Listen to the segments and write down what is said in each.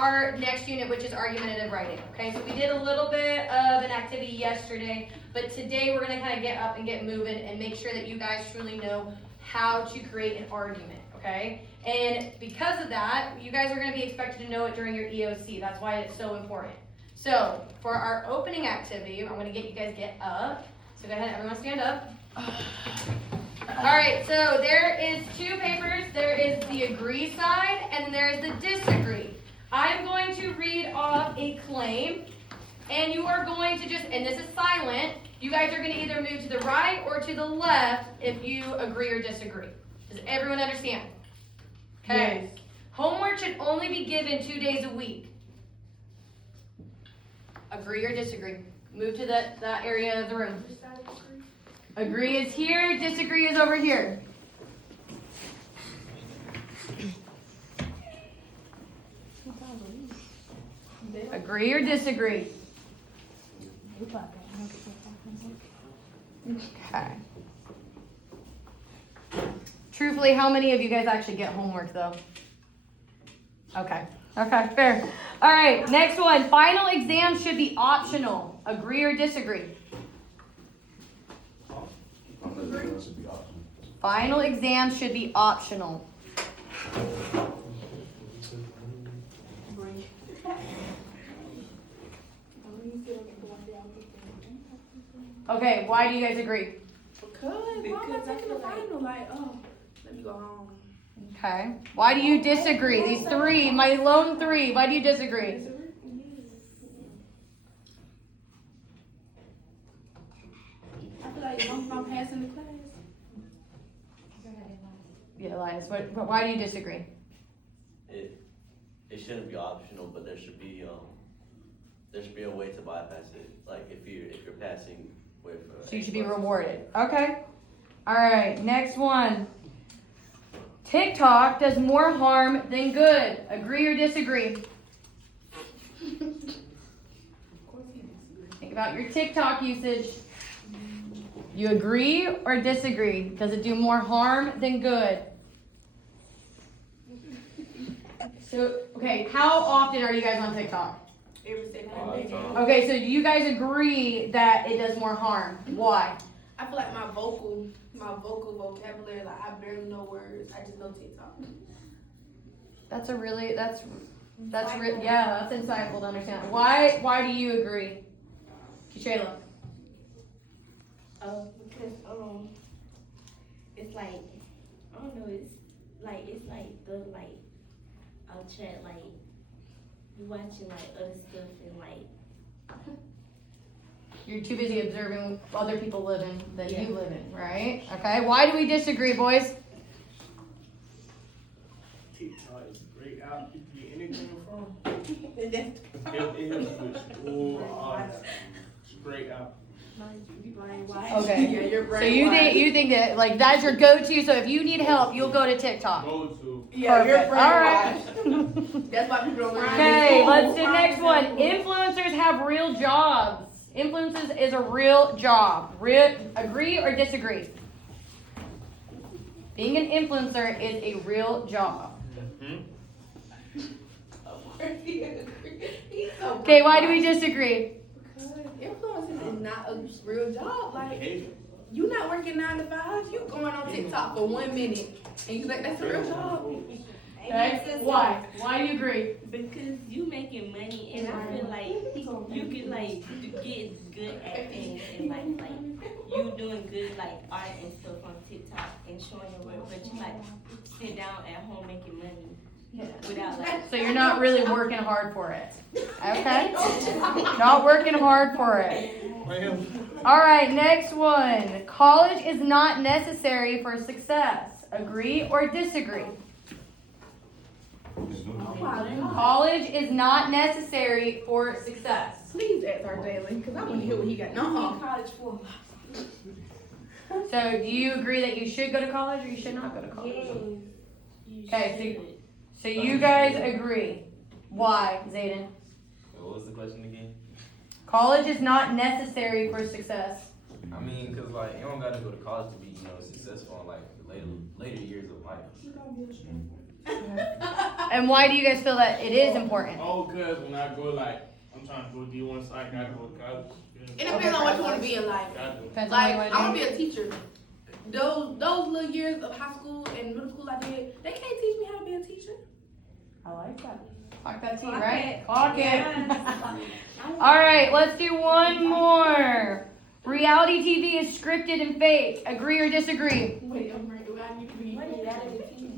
our next unit, which is argumentative writing. Okay, so we did a little bit of an activity yesterday, but today we're gonna kind of get up and get moving and make sure that you guys truly know how to create an argument. Okay, and because of that, you guys are gonna be expected to know it during your EOC. That's why it's so important. So for our opening activity, I'm gonna get you guys get up. So go ahead, everyone stand up. All right, so there is two papers. There is the agree side and there is the disagree. I'm going to read off a claim and you are going to just, and this is silent, you guys are going to either move to the right or to the left if you agree or disagree. Does everyone understand? Okay. Yes. Homework should only be given 2 days a week. Agree or disagree? Move to that area of the room. Agree is here, disagree is over here. Agree or disagree? Okay. Truthfully, how many of you guys actually get homework though? Okay. Okay, fair. All right, next one. Final exams should be optional. Agree or disagree? Final exams should be optional. Okay, why do you guys agree? Because I'm taking the final, like, oh, let me go home. Okay. Why do you disagree? These three, my lone three, why do you disagree? I feel like I'm passing the class. Yeah, Elias, but why do you disagree? It shouldn't be optional, but there should be a way to bypass it. Like if you're passing with. So you should be rewarded. Okay. All right. Next one. TikTok does more harm than good. Agree or disagree? Think about your TikTok usage. You agree or disagree? Does it do more harm than good? So, okay, how often are you guys on TikTok? Every second day. Okay, so you guys agree that it does more harm. Why? I feel like my vocal vocabulary, like I barely know words. I just know TikTok. That's insightful to understand. Why do you agree? Kishayla. Because it's like I don't know, it's like the I'll chat like you watching like other stuff and like You're too busy observing other people living that you live in, right? Okay. Why do we disagree, boys? TikTok is a great app. You can get anything from. It helps with school, all that. It's a great app. Okay. Yeah, you're So you think that like that's your go-to? So if you need help, you'll go to TikTok. Go to. Yeah, you're Perfect. All right. That's why people don't learn. Okay, let's do next one. Influencers have real jobs. Influencers is a real job. Agree or disagree? Being an influencer is a real job. Okay, why do we disagree? Because influencing is not a real job. Like, you not working 9 to 5. You going on TikTok for 1 minute, and you like that's a real job. Okay. Why? Why do you agree? because you making money and I feel like you could like get good at things and like you doing good like art and stuff on TikTok and showing your work, but you like sit down at home making money without like. So you're not really working hard for it. Okay? Not working hard for it. All right, next one. College is not necessary for success. Agree or disagree? College is not necessary for success. Please ask our daily, because I want to hear what he got. College for. So do you agree that you should go to college or you should not go to college? Okay, so you guys agree. Why, Zayden? What was the question again? College is not necessary for success. I mean, cause like you don't gotta go to college to be, successful in like the later years of life. And why do you guys feel that it is important? Oh, cause when I go like, I'm trying to go D1 site, gotta go to college. It depends on what you want to be in life. Gotta go. Depends on Like, what you I wanna want do. to be a teacher. Those little years of high school and middle school I did, they can't teach me how to be a teacher. I like that. Clock that T, Clock right? it. Clock it. Yes. All right, let's do one more. Reality TV is scripted and fake. Agree or disagree? Wait, I'm right. I need to be. What is that?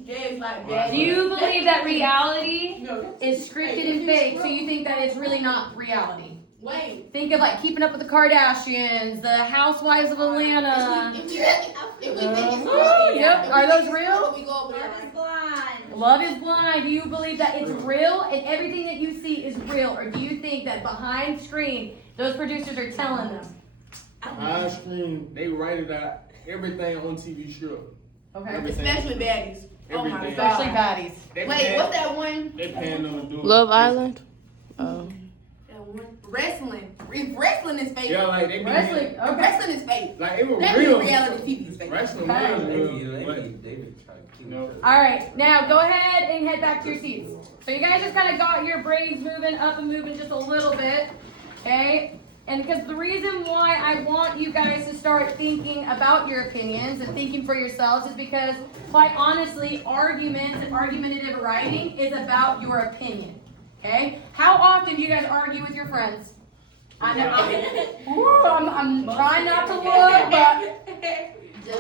Yes, like Right. Do you believe that reality No. is scripted and fake? So you think that it's really not reality? Wait. Think of like Keeping Up with the Kardashians, the Housewives of Atlanta. If we think it's real, Yep, are those real? we go over there. Blind. Love is Blind. Do you believe that it's real and everything that you see is real? Or do you think that behind screen, those producers are telling them? Behind screen, they write it out, everything on TV show. Okay. Everything. Especially baddies. Oh my Everything. Especially god. baddies. They Wait, paying- what's that one? They paying them to do it. Love Island? Oh. That one. Wrestling. Wrestling is fake. Yeah, like they be Wrestling. Okay. Wrestling is fake. like it was That real. reality TV is fake. Wrestling Okay. real, but David tried to kill No. each other. All right, now go ahead and head back to your seats. So you guys just kind of got your brains moving up and moving just a little bit, okay? And because the reason why I want you guys to start thinking about your opinions and thinking for yourselves is because, quite honestly, arguments and argumentative writing is about your opinion, okay? How often do you guys argue with your friends? I know, I'm trying not to look, but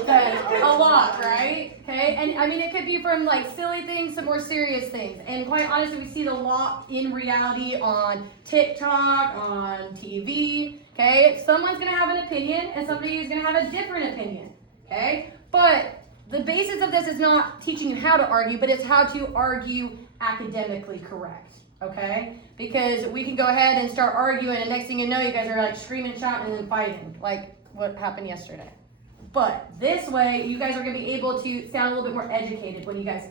okay, a lot, right? Okay, and I mean it could be from like silly things to more serious things. And quite honestly, we see it a lot in reality on TikTok, on TV. Okay, someone's gonna have an opinion and somebody is gonna have a different opinion. Okay, but the basis of this is not teaching you how to argue, but it's how to argue academically correct. Okay, because we can go ahead and start arguing, and next thing you know, you guys are like screaming, shouting, and then fighting, like what happened yesterday. But this way, you guys are going to be able to sound a little bit more educated when you guys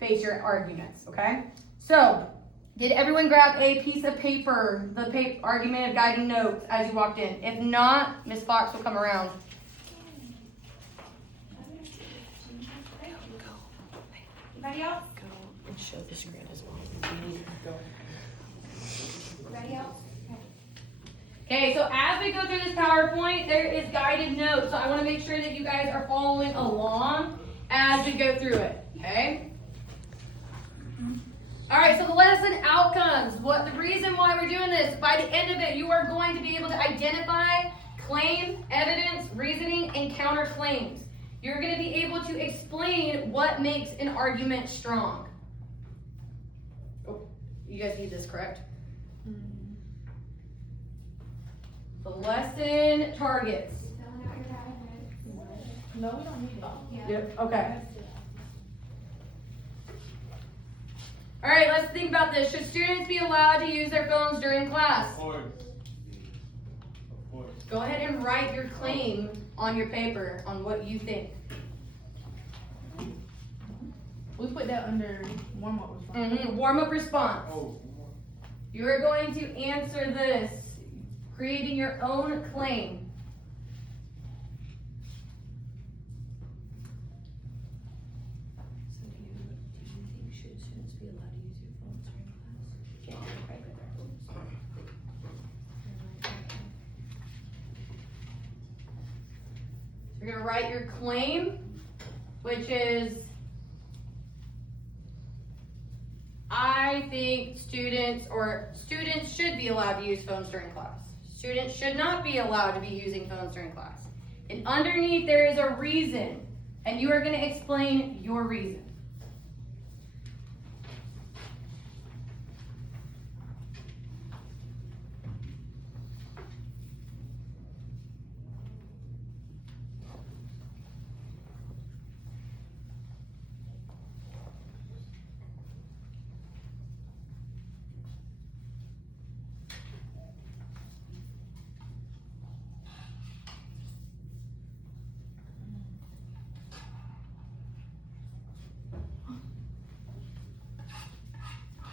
face your arguments, okay? So, did everyone grab a piece of paper, the argumentative guiding notes as you walked in? If not, Miss Fox will come around. Anybody else? Go and show the screen as well. Anybody else? Okay, so as we go through this PowerPoint, there is guided notes. So I want to make sure that you guys are following along as we go through it, okay? All right, so the lesson outcomes. The reason why we're doing this, by the end of it, you are going to be able to identify claim, evidence, reasoning, and counterclaims. You're going to be able to explain what makes an argument strong. Oh, you guys need this, correct? The lesson targets. No, we don't need it. Yep, okay. All right, let's think about this. Should students be allowed to use their phones during class? Of course. Of course. Go ahead and write your claim on your paper on what you think. We put that under warm up response. Warm-up response. Oh, You're going to answer this, creating your own claim. So do you think should students be allowed to use your phones during class? You're gonna write your claim, which is, I think students should be allowed to use phones during class. Students should not be allowed to be using phones during class. And underneath there is a reason, and you are gonna explain your reason.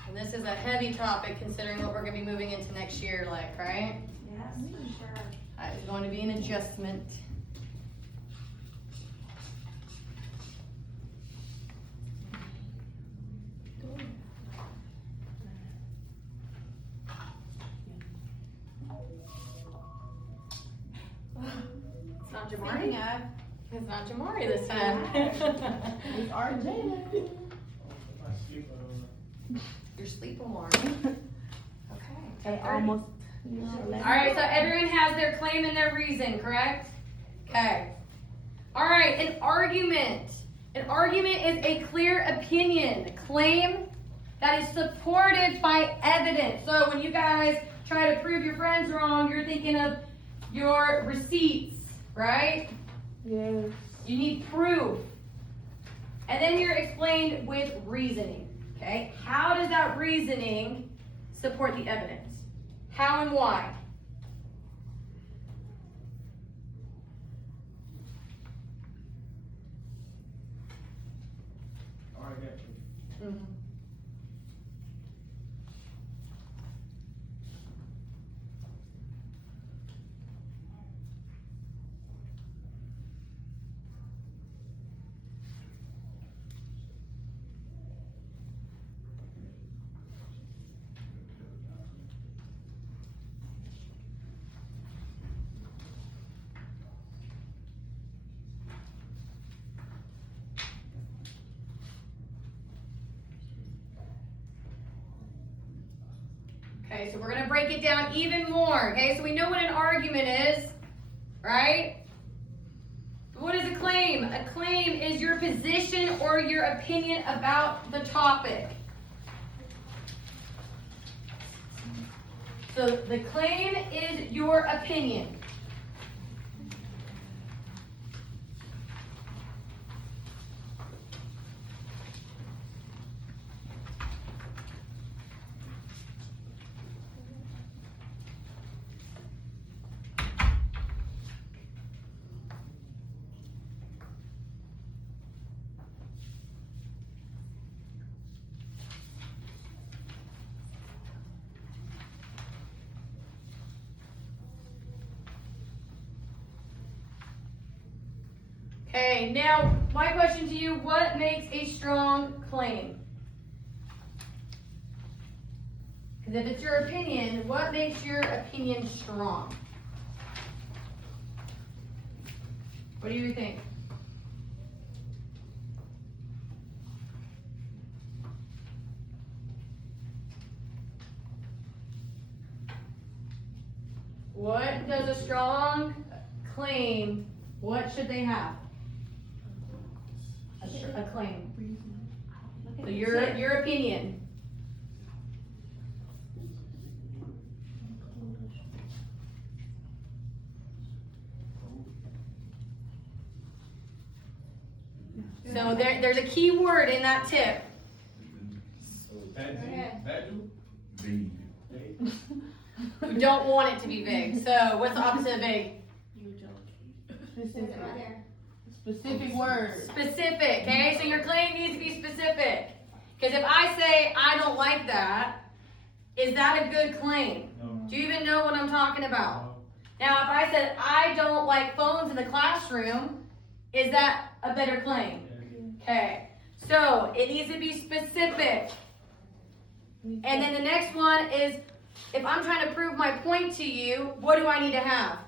And this is a heavy topic considering what we're gonna be moving into next year, like, right? Yes, for sure. It's going to be an adjustment. Jamari? Speaking of, It's not Jamari this time. it's RJ. My sleeper, Your sleep alarm. Okay. They almost. Alright, so everyone has their claim and their reason, correct? Okay. Alright, an argument. An argument is a clear opinion, claim that is supported by evidence. So when you guys try to prove your friends wrong, you're thinking of your receipts, right? Yes. You need proof. And then you're explained with reasoning, okay? How does that reasoning support the evidence? How and why? all right, got you. Okay, so we're gonna break it down even more, okay? So we know what an argument is, right? What is a claim? A claim is your position or your opinion about the topic. So the claim is your opinion. Okay, now my question to you, what makes a strong claim? Because if it's your opinion, what makes your opinion strong? What do you think? What does a strong claim, what should they have? A claim. So your opinion. So there's a key word in that tip. You don't want it to be vague. So what's the opposite of vague? Specific. Right there. Specific words. Specific, okay? So your claim needs to be specific. Because if I say, I don't like that, is that a good claim? No. Do you even know what I'm talking about? Now, if I said, I don't like phones in the classroom, is that a better claim? Okay. So it needs to be specific. And then the next one is, if I'm trying to prove my point to you, what do I need to have?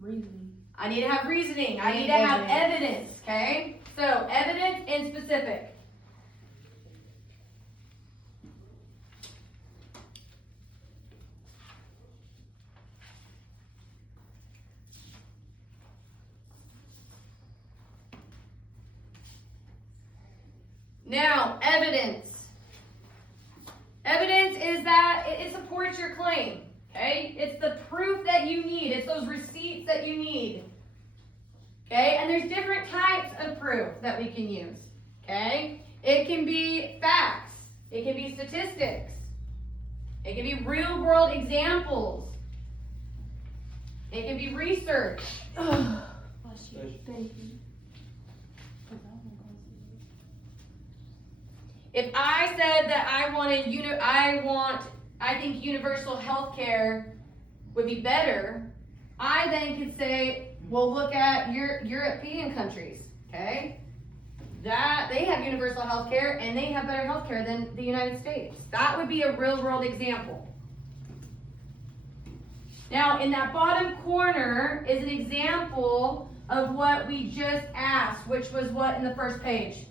Reasoning. I need to have reasoning. I need to have evidence, okay? So, evidence and specific. Now, evidence. Evidence is that it supports your claim, okay? It's the proof that you need. It's those receipts that you need. Okay, and there's different types of proof that we can use, okay? It can be facts, it can be statistics, it can be real world examples, it can be research. If I said that I think universal health care would be better, I then could say, well, look at your European countries, okay? That they have universal health care and they have better health care than the United States. That would be a real world example. Now, in that bottom corner is an example of what we just asked, which was what in the first page?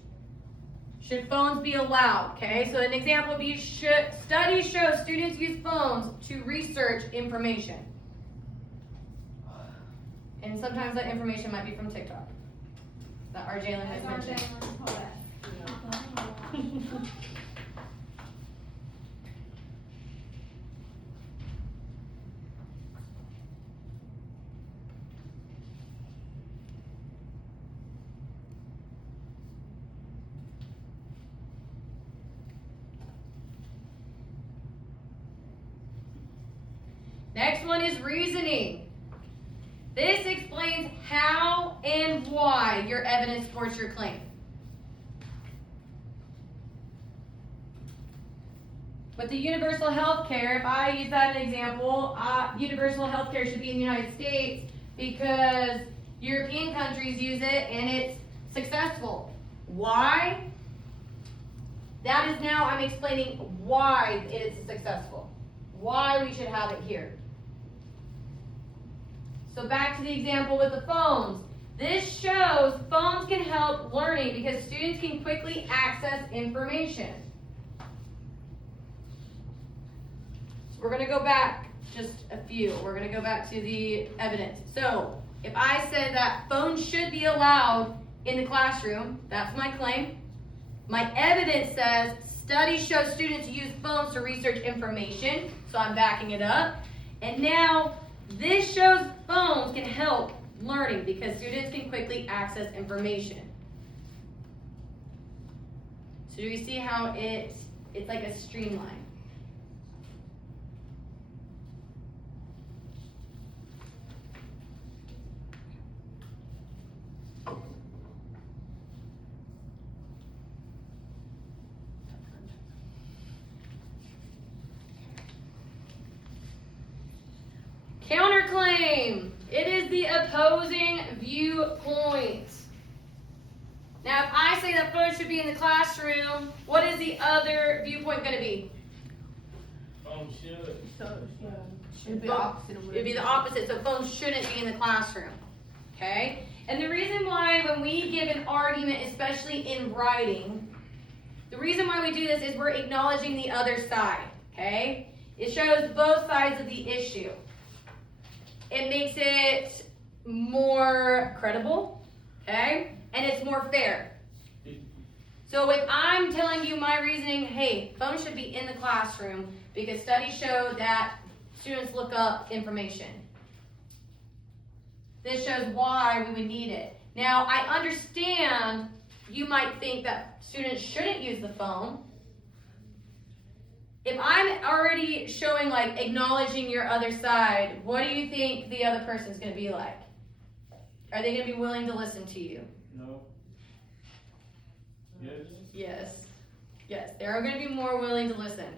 Should phones be allowed? Okay, so an example would be studies show students use phones to research information. And sometimes that information might be from TikTok that our Jalen has mentioned. Next one is reasoning. This explains how and why your evidence supports your claim. With the universal health care, if I use that as an example, universal health care should be in the United States because European countries use it and it's successful. Why? That is now I'm explaining why it is successful. Why we should have it here. So back to the example with the phones. This shows phones can help learning because students can quickly access information. So we're going to go back just a few. We're going to go back to the evidence. So if I said that phones should be allowed in the classroom, that's my claim. My evidence says studies show students use phones to research information, so I'm backing it up. And now this shows phones can help learning because students can quickly access information. So do you see how it's like a streamline? Counterclaim. It is the opposing viewpoint. Now, if I say that phones should be in the classroom, what is the other viewpoint going to be? Should. It'd be the opposite of what It'd be the opposite, so phones shouldn't be in the classroom. Okay? And the reason why when we give an argument, especially in writing, the reason why we do this is we're acknowledging the other side. Okay? It shows both sides of the issue. It makes it more credible, okay? And it's more fair. So if I'm telling you my reasoning, hey, phones should be in the classroom because studies show that students look up information. This shows why we would need it. Now, I understand you might think that students shouldn't use the phone. If I'm already showing, like, acknowledging your other side, what do you think the other person's going to be like? Are they going to be willing to listen to you? No. Yes. Yes. Yes, they're going to be more willing to listen.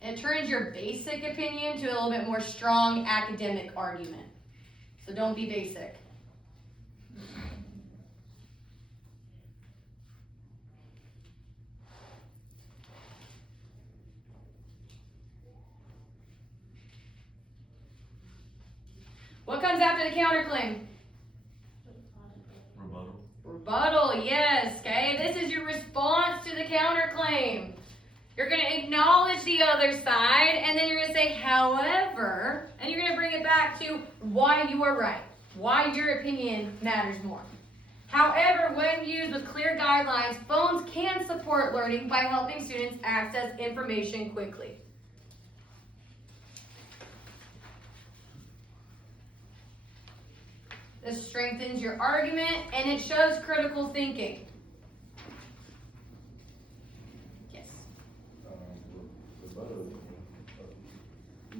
And it turns your basic opinion to a little bit more strong academic argument. So don't be basic. What comes after the counterclaim? Rebuttal. Rebuttal, yes, okay? This is your response to the counterclaim. You're going to acknowledge the other side, and then you're going to say, however, and you're going to bring it back to why you are right, why your opinion matters more. However, when used with clear guidelines, phones can support learning by helping students access information quickly. This strengthens your argument, and it shows critical thinking. Yes.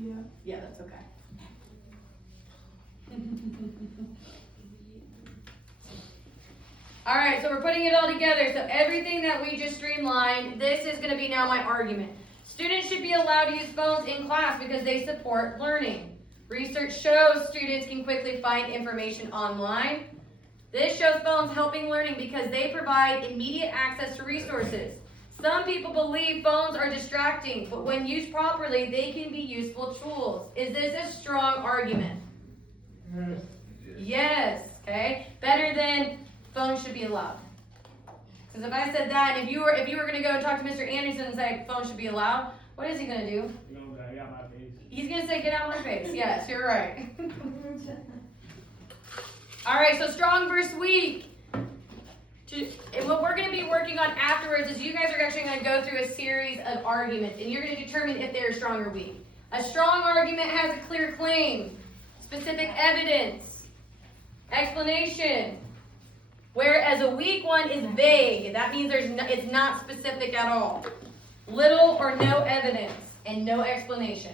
Yeah. Yeah, that's okay. All right, so we're putting it all together. So everything that we just streamlined, this is going to be now my argument. Students should be allowed to use phones in class because they support learning. Research shows students can quickly find information online. This shows phones helping learning because they provide immediate access to resources. Some people believe phones are distracting, but when used properly, they can be useful tools. Is this a strong argument? Yes, okay? Better than phone should be allowed. Because if I said that, and if you were gonna go and talk to Mr. Anderson and say phone should be allowed, what is he gonna do? You know, I got my face. He's gonna say, get out of my face. Yes, you're right. All right, so strong versus weak. And what we're gonna be working on afterwards is you guys are actually gonna go through a series of arguments, and you're gonna determine if they're strong or weak. A strong argument has a clear claim, specific evidence, explanation. Whereas a weak one is vague. That means it's not specific at all. Little or no evidence and no explanation.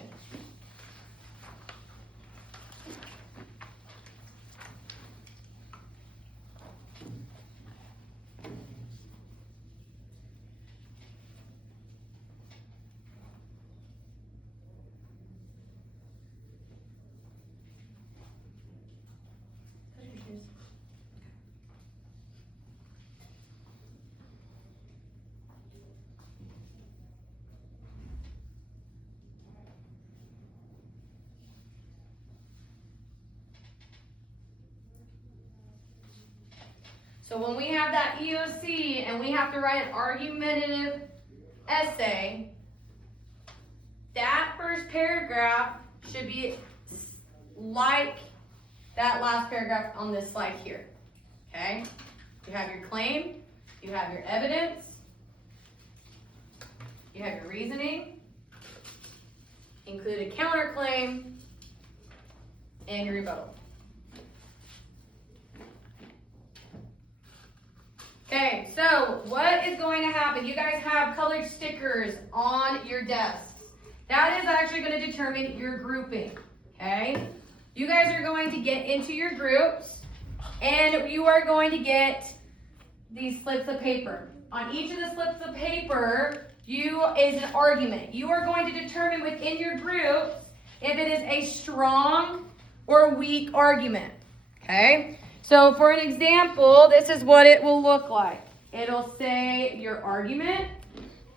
So when we have that EOC and we have to write an argumentative essay, that first paragraph should be like that last paragraph on this slide here. Okay? You have your claim, you have your evidence, you have your reasoning, include a counterclaim, and your rebuttal. Okay, so what is going to happen? You guys have colored stickers on your desks. That is actually going to determine your grouping, okay? You guys are going to get into your groups, and you are going to get these slips of paper. On each of the slips of paper, is an argument. You are going to determine within your groups if it is a strong or weak argument, okay? So for an example, this is what it will look like. It'll say your argument.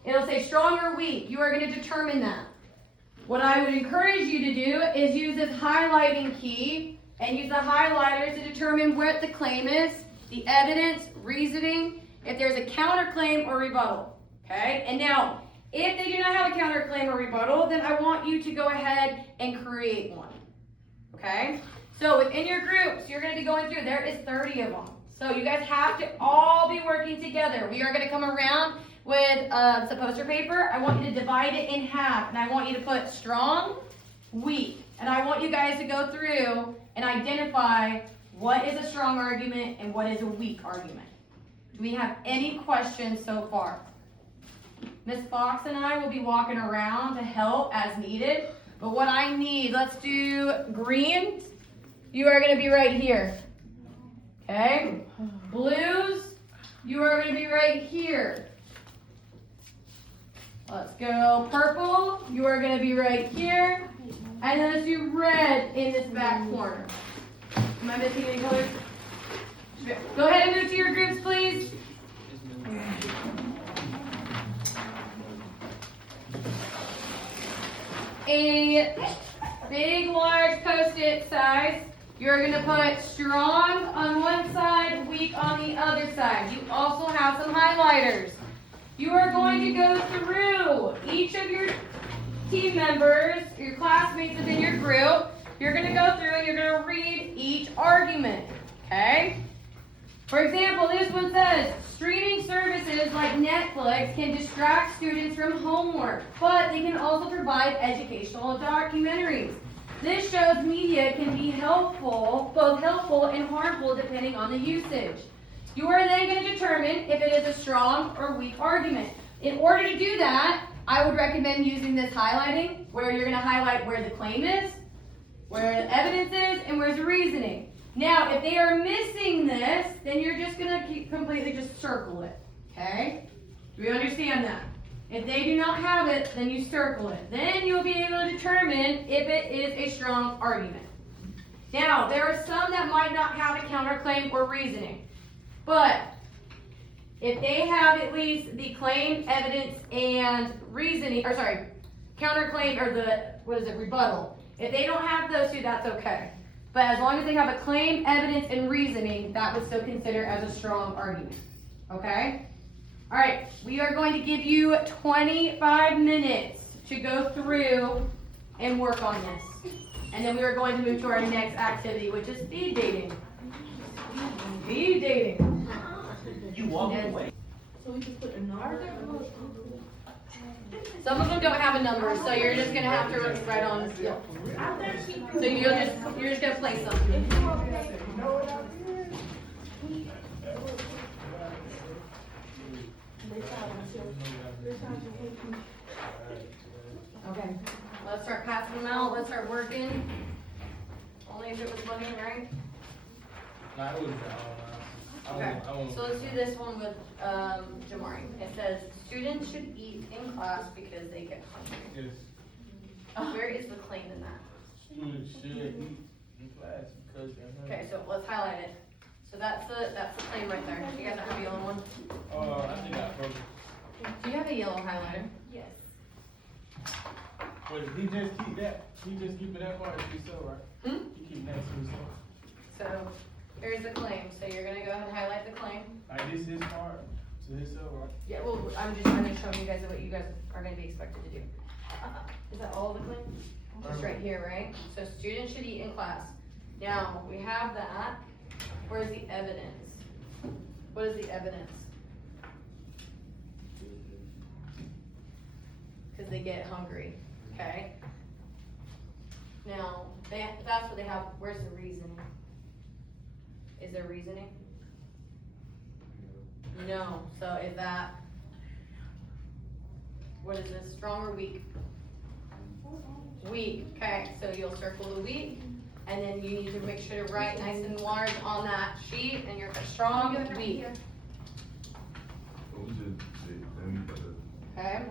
It'll say strong or weak. You are going to determine that. What I would encourage you to do is use this highlighting key and use the highlighters to determine what the claim is, the evidence, reasoning, if there's a counterclaim or rebuttal. Okay? And now, if they do not have a counterclaim or rebuttal, then I want you to go ahead and create one. Okay? So within your groups, you're going to be going through, there is 30 of them. So you guys have to all be working together. We are going to come around with some poster paper. I want you to divide it in half, and I want you to put strong, weak. And I want you guys to go through and identify what is a strong argument and what is a weak argument. Do we have any questions so far? Ms. Fox and I will be walking around to help as needed. But what I need, let's do green. You are going to be right here. Okay? Blues, you are going to be right here. Let's go purple, you are going to be right here. And then let's do red in this back corner. Am I missing any colors? Go ahead and move to your groups, please. A big, large Post-it size. You're going to put strong on one side, weak on the other side. You also have some highlighters. You are going to go through each of your team members, your classmates within your group. You're going to go through and you're going to read each argument. Okay? For example, this one says, streaming services like Netflix can distract students from homework, but they can also provide educational documentaries. This shows media can be helpful, both helpful and harmful depending on the usage. You are then going to determine if it is a strong or weak argument. In order to do that, I would recommend using this highlighting, where you're going to highlight where the claim is, where the evidence is, and where's the reasoning. Now, if they are missing this, then you're just going to completely just circle it, okay? Do we understand that? If they do not have it, then you circle it. Then you'll be able to determine if it is a strong argument. Now, there are some that might not have a counterclaim or reasoning, but if they have at least the claim, evidence, and reasoning, counterclaim or rebuttal. If they don't have those two, that's okay. But as long as they have a claim, evidence, and reasoning, that would still consider as a strong argument, okay? All right, we are going to give you 25 minutes to go through and work on this. And then we are going to move to our next activity, which is speed dating. Speed dating. You walk away. So we just put a number. Some of them don't have a number, so you're just gonna have to write on. Yeah. So you're just gonna play something. Okay, let's start passing them out. Let's start working. Only if it was money, right? Nah, it was, Okay, so let's do this one with, Jamari. It says, students should eat in class because they get hungry. Yes, Where is the claim in that? students should eat in class because they're hungry. Okay, so let's highlight it. So that's the claim right there. You guys have a yellow one? I think I broke. Do you have a yellow highlighter? Yes. Wait, he just keep that, he just keeping that part to himself, right? Hmm? He keep that to himself. So, here's the claim. So you're gonna go ahead and highlight the claim. Like this his part to himself, right? Yeah, well, I'm just showing you guys what you guys are gonna be expected to do. Is that all of the claim? Just right here, right? So students should eat in class. Now, we have that. Where's the evidence? What is the evidence? Cause they get hungry, okay? Now, that's what they have. Where's the reasoning? Is there reasoning? No, so is that, what is this, strong or weak? Weak, okay, so you'll circle the weak, and then you need to make sure to write nice and large on that sheet, and you're strong, weak, okay?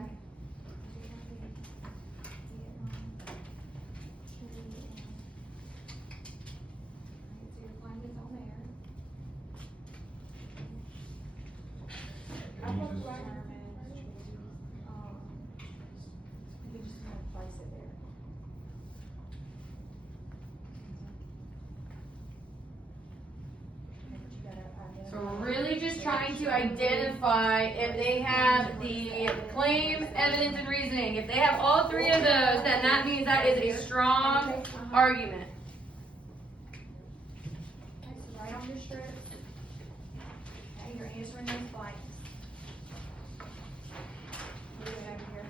So we're really just trying to identify if they have the claim, evidence, and reasoning. If they have all three of those, then that means that is a strong argument. Okay, so write on your strips. Okay, you're answering those blanks. Move it over here.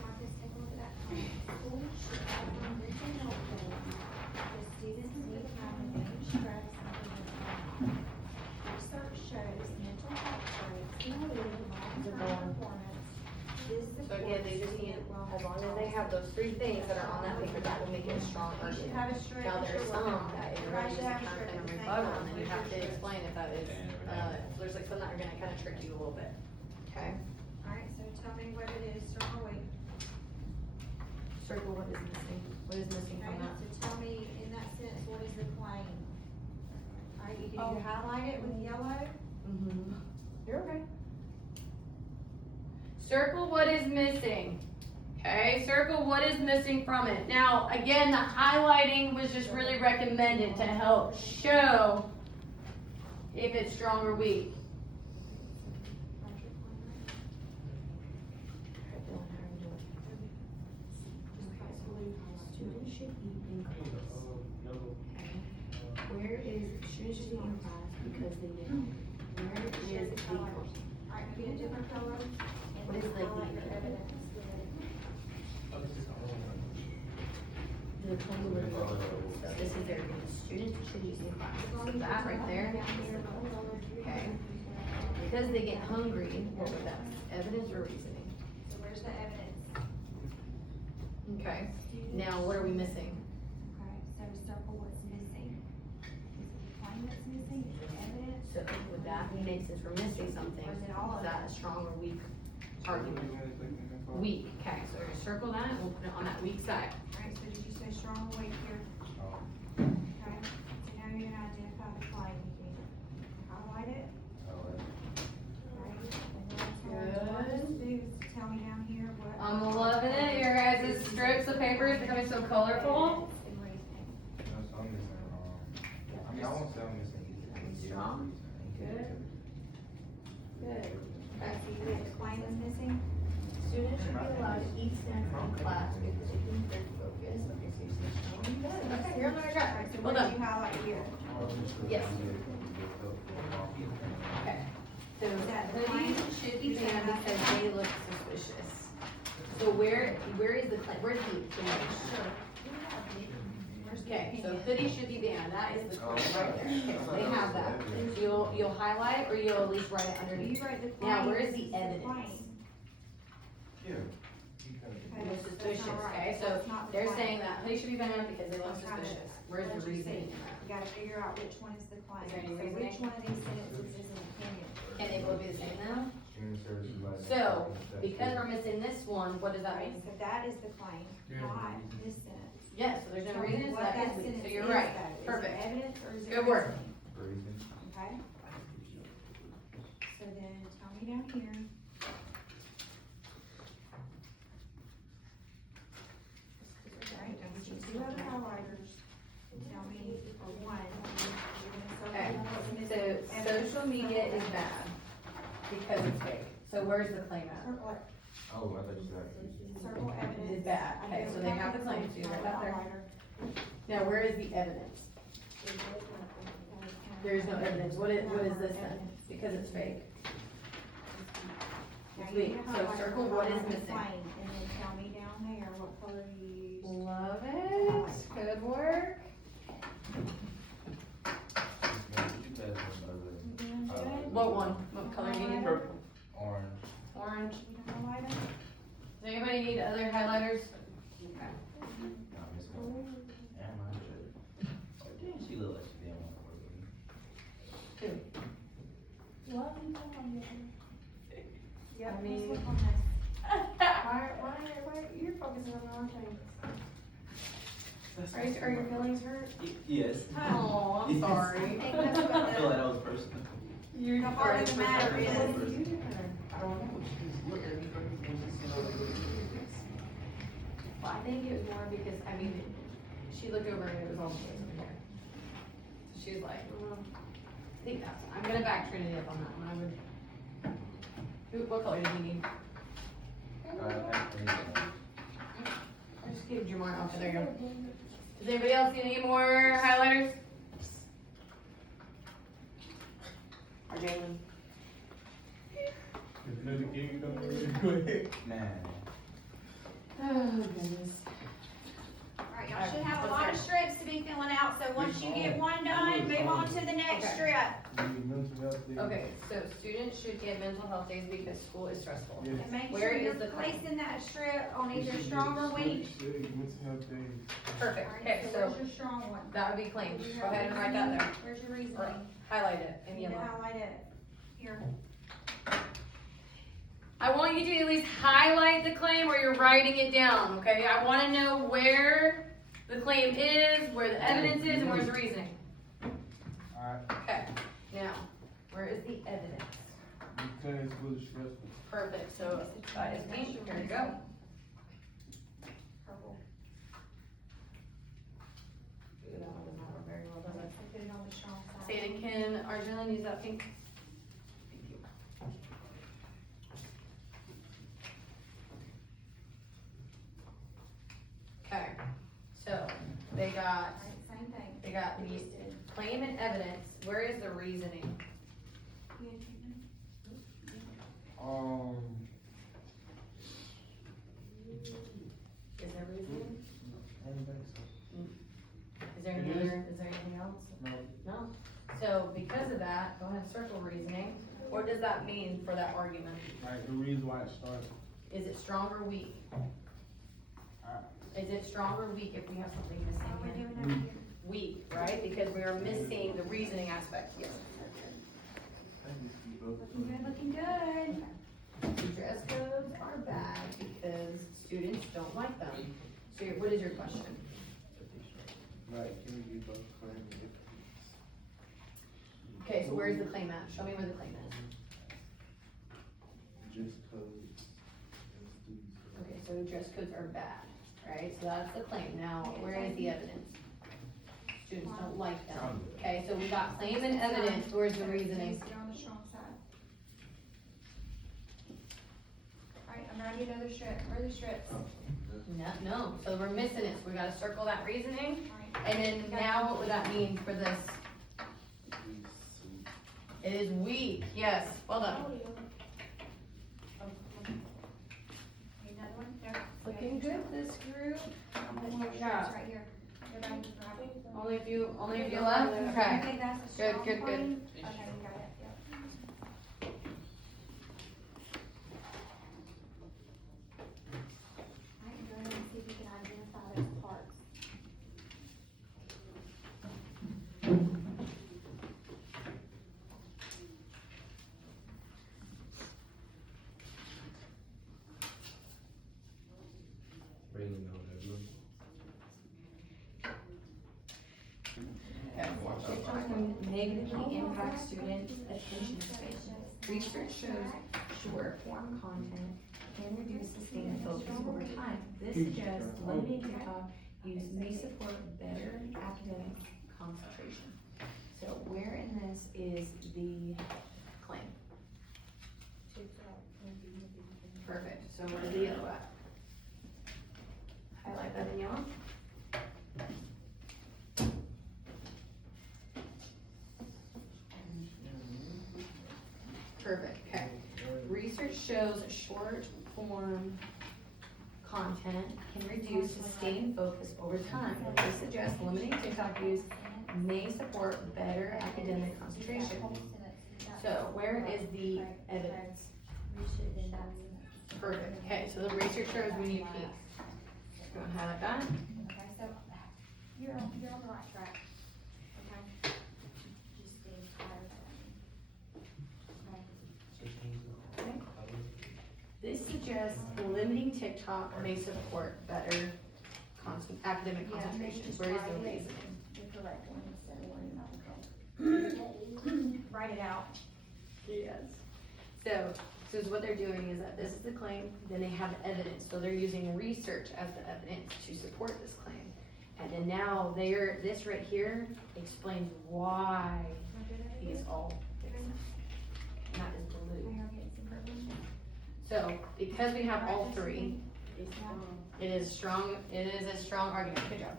Marcus, take a look at that. School should have a written note plan. The students need time to manage stress and overcome. Research shows mental health traits include long-term performance. So again, they just need, as long as they have those three things that are on that paper, that will make it a strong You should argument. have a strip. Now, that there's you're some working on. that is Everybody really should just have a kind of strip a at the same rebuttal, time. and then you Where's have your to strip? explain if that is, there's like some that are gonna kind of trick you a little bit, okay? Alright, so tell me what it is, strong or weak. Circle what is missing, what is missing Okay, from that. so tell me in that sentence, what is the claim? Alright, you can either highlight it with yellow. Mm-hmm. You're okay. Circle what is missing. Okay, circle what is missing from it. Now, again, the highlighting was just really recommended to help show if it's strong or weak. Students should eat in class. Where is, students should eat in class because they get hungry. Where is the claim? Alright, maybe a different color. And What is then the highlight your claim? evidence with it. The claim would be, so this is their, students should eat in class. So that right there, okay. Because they get hungry, what would that, evidence or reasoning? So where's the evidence? Okay, now what are we missing? Okay, so circle what's missing. Is it the claim that's missing, is it evidence? So would that mean, since we're missing something, Or is it all is of that a strong or weak argument? Weak, okay, so we're gonna circle that, and we'll put it on that weak side. Alright, so did you say strong or weak here? Okay, so now you're gonna identify the claim. You can highlight it. Right, and then what I do is tell me down here what. I'm loving it, your guys' strips of paper is becoming so colorful. And reasoning. strong, good. Good. Okay. The claim is missing. Students should be allowed to eat snacks in class because it keeps their focus. Okay, so you see strong, good. Okay, you're on the right track. Alright, so Well what done. did you highlight here? Yes. Okay. So hoodies should be banned because they look suspicious. So where is the claim, where's the claim? Okay, so hoodies should be banned, that is the claim right there. Okay, so they have that. You'll highlight or you'll at least write it underneath. You write the claim. Now, where is the it's evidence? claim. Okay, Look that's suspicious, not right. okay, so That's not the they're claim. saying that hoodies should be banned because they look I'm trying to- suspicious. Where's the What you reasoning see. in that? You gotta figure out which one is the claim. Is there any So reasoning? which one of these sentences is an opinion? Can they both be the same now? So, because we're missing this one, what does that Right, mean? so that is the claim, not this sentence. Yes, so there's no Tell me reason, so what that that is weak, so sentence you're is, right, though. Is it perfect. evidence or is it Good work. reasoning? Okay? So then tell me down here. Right, and get you two other highlighters. Tell me, or one. Okay, You're gonna circle what's so missing. social media is bad because it's fake. So where's the claim at? Circle it. Oh, I thought you said. Circle evidence. It's bad. Okay, so they have the claim, so you write that there. Now, where is the evidence? There's no evidence. What is this then? Because it's fake. It's weak. So circle what is missing. And then tell me down there what color you used. Love it. Good work. Doing good? What one? What color do you need? Purple. Orange. Orange. You know highlighter? Does anybody need other highlighters? Okay. No, I missed one. Yeah, my shit. Oh, damn, she look like she didn't want to work with me. Two. Yep, I mean- let's look on this. Why, you're focusing on the wrong thing. Are your feelings hurt? Yes. Oh, I'm sorry. I think that's what I feel like the, that was personal. You're the heart of the matter is. I don't know. Well, I think it was more because, I mean, she looked over and it was all boys over here. So she was like, I think that's, I'm gonna back Trinity up on that one, I would. What color do you need? I just gave Jamar, okay, there you go. Does anybody else need any more highlighters? Or Jalen? Another game coming really quick. Man. Oh, goodness. Alright, y'all should have a lot of strips to be filling out, so once you get one done, move on to the next Okay. strip. Okay, so students should get mental health days because school is stressful. Yes. And make Where sure you're is the claim? placing that strip on either strong or weak. Perfect, Alright, okay, so so where's your strong one? that would be claimed. Go ahead and write that there. Where's your Or reasoning? highlight it in You need to yellow. highlight it. Here. I want you to at least highlight the claim or you're writing it down, okay? I wanna know where the claim is, where the evidence is, and where's the reasoning. Alright, Okay, now, where is the evidence? because it's really stressful. Perfect, so that is pink, here you go. Purple. Ooh, that one did not work very well, does it? Put it on the strong side. Say it again, Arjun, use that pink. Thank you. Okay, so they got, Alright, same thing. they got the claim and evidence, where is the reasoning? You had Is there reasoning? I don't think so. Is there any It is. other, is there anything else? No. No? So because of that, go ahead and circle reasoning. What does that mean for that argument? Like the reason why it started. Is it strong or weak? Is it strong or weak if we have something How we missing doing here? over here? Weak, right? Because we are missing the reasoning aspect here. Looking good. Dress codes are bad because students don't like them. So what is your question? Like, can we be both claiming it? Okay, so where's the claim at? Show me where the claim is. Just cause. Okay, so dress codes are bad, right? So that's the claim. Now, where is the evidence? students don't like them. Okay, so we got claim and evidence, where's the reasoning? You're on the strong side. Alright, I'm writing another strip, where are the strips? No, so we're missing it, so we gotta circle that reasoning, Alright. and then now what would that mean for this? It is weak, yes, well done. Need another one? No. Looking good, this group. Put Oh your my strips God. right here. Everybody can grab it. Only a few left, okay. Okay, that's a Good, strong good, good. one. Okay, we got it, yep. Alright, go ahead and see if you can identify those parts. TikTok can negatively impact students' attention span. Research shows short form content can reduce sustained focus over time. This suggests limiting TikTok use may support better academic concentration. So where in this is the claim? Perfect, so where's the yellow at? Highlight that in yellow. Perfect, okay. Research shows short form content can reduce sustained focus over time. This suggests limiting TikTok use may support better academic concentration. So where is the evidence? Perfect, okay, so the research shows we need peaks. You wanna highlight that? Okay, so you're on the right track. Okay? Just the entire thing. Okay. This suggests limiting TikTok may support better academic Yeah, maybe concentration. just Where is write the it. reasoning? The correct one instead of one you're not correct. Write it out. Yes. So what they're doing is that this is the claim, then they have evidence, so they're using research as the evidence to support this claim. And then now this right here explains why he is all fixed. And that is blue. So, because we have all three, it is a strong argument, good job.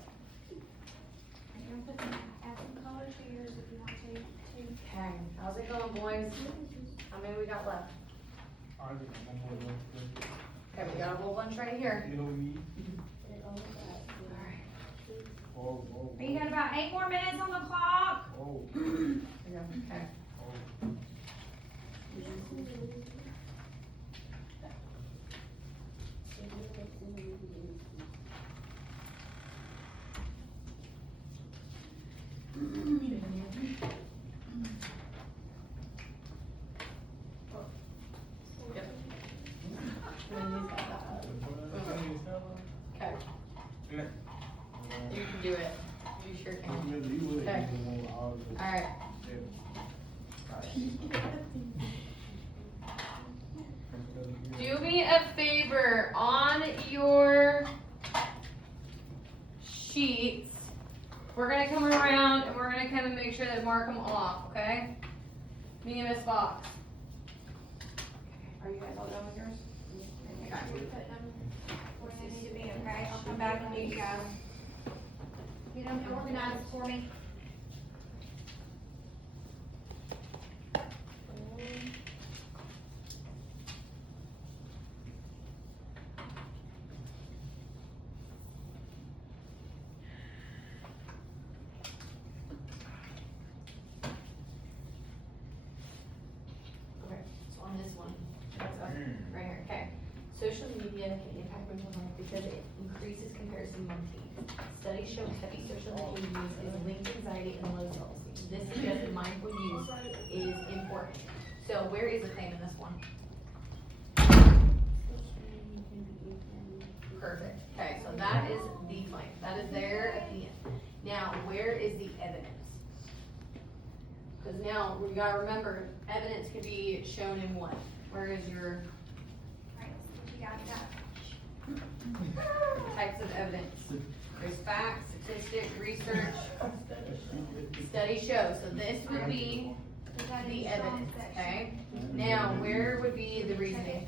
I'm gonna add some color to yours if you want to, too. Okay, how's it going, boys? How many we got left? I just one more one. Okay, we got a whole bunch right here. You know me. Alright, Oh, oh, You got about 8 more minutes on the clock. oh, here we go, okay. oh. Okay, you can do it, you sure can. Okay. Alright, do me a favor, on your sheets, we're gonna come around and we're gonna kind of make sure that mark them off, okay? Me and Miss Fox. Are you guys all done with yours? Okay. Put them where they need to be, okay? I'll come back and do you guys. Get them organized for me. Okay, so on this one, that's up, right here, okay. Social media can impact mental health because it increases comparison among teens. Studies show heavy social media use is linked to anxiety and low self-esteem. This suggests that mindful use is important. So where is the claim in this one? Perfect, okay, so that is the claim, that is there at the end. Now, where is the evidence? Cause now, we gotta remember, evidence could be shown in what? Where is your Alright, you guys got. types of evidence? There's facts, statistics, research. study shows, so this would be the evidence, okay? Now, where would be the reasoning?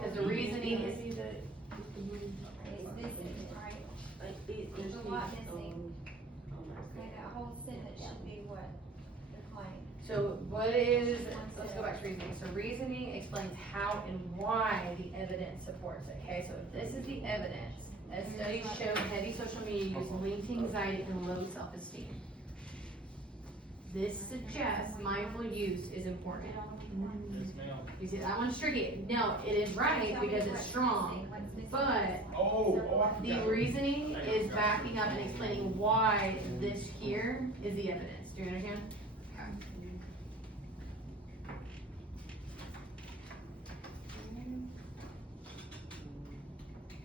Cause the reasoning is, It's missing, right? There's a lot missing. Okay, that whole sentence should be what the claim. so what is, let's go back to reasoning. So reasoning explains how and why the evidence supports it, okay? So if this is the evidence, as studies show heavy social media use linked to anxiety and low self-esteem. This suggests mindful use is important. Yes, ma'am. You see, that one's tricky. No, it is right because it's strong, but Oh, I the forgot. reasoning is backing up and explaining why this here is the evidence. Do you understand? Okay.